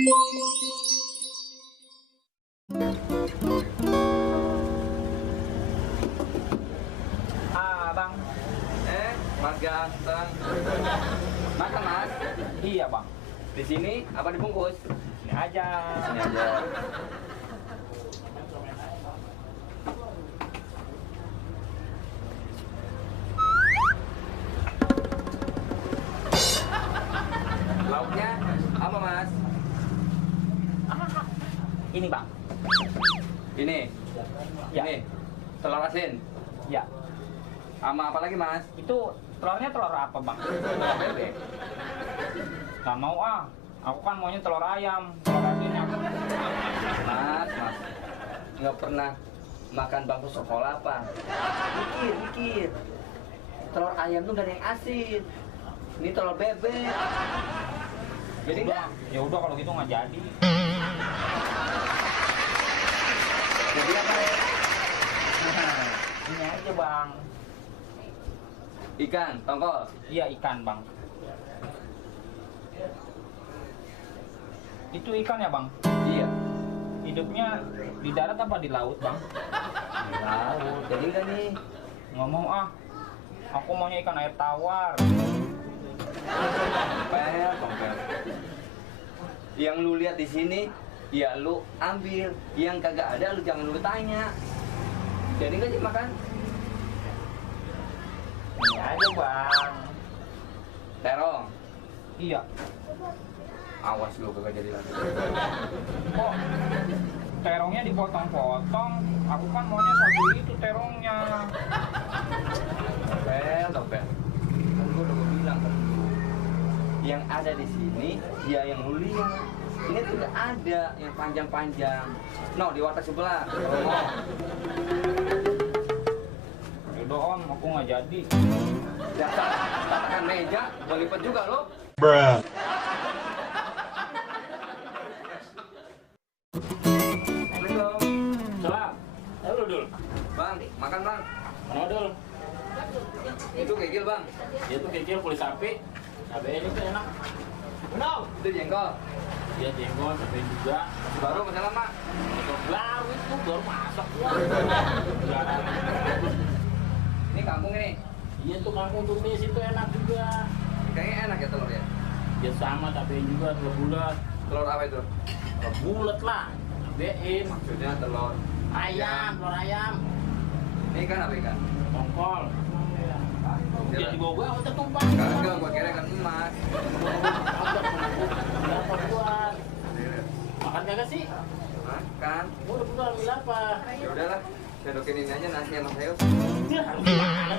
Bang. Mas ganteng. Makan Mas? Iya bang. Di sini apa dibungkus? Ini aja. Sini aja. Lauknya apa Mas? Ini bang. Ini. Ya. Ini. Telur asin. Ya. Sama apa lagi Mas? Itu telurnya telur apa bang? Telur bebek. Gak mau ah. Aku kan maunya telur ayam. Telur asinnya. Mas. Nggak pernah makan bangku sekolah apa? Mikir. Telur ayam tuh gak ada yang asin. Ini telur bebek. Jadi Udah. enggak? Ya udah kalau gitu nggak jadi. Jadi apa ya? Ini aja bang. Ikan, tongkol. Iya ikan bang. Itu ikan ya bang? Iya. Hidupnya di darat apa di laut bang? Di laut. Jadi enggak nih? Nggak mau ah. Aku maunya ikan air tawar. Tompel. Yang lu lihat di sini, ya lu ambil. Yang kagak ada, lu jangan lu tanya. Jadi enggak sih makan? Ini aja bang. Terong. Iya. Awas lu kagak jadi lagi. Kok terongnya dipotong-potong? Aku kan maunya satu itu terongnya. Tompel. Kan gua udah bilang kan lu. Yang ada di sini, dia yang lu lihat. Ini tuh nggak ada yang panjang-panjang. No, di warteg sebelah. Kalau mau. Yaudah om, aku nggak jadi. Dasar tatakan meja, gua lipat juga lo. Assalamualaikum. Salam. Halo Dul. Bang, makan bang. Mana Dul? Itu kikil bang. Dia tuh kecil kulit sapi. Cabenya itu enak. Itu jengkol. Dia jengkol, cabe juga. Baru masih lama. Baru itu baru masak. Ini kampung ini. Iya tuh kampung tumis itu enak juga. Kayaknya enak ya telur ya. Dia sama cabe juga telur bulat. Telur apa itu? Telur bulat lah. Cabein. Maksudnya telur Ayam, telur ayam. Ini ikan apa ikan? Tongkol. Dia di bawah gua apa tumpah? Kagak, gua kira ikan emas. Berapa buat? Makan kagak sih? Makan. Gua udah buka ambil apa? Ya udahlah, sedokin ini aja nasi sama sayur. Ya, harus gimana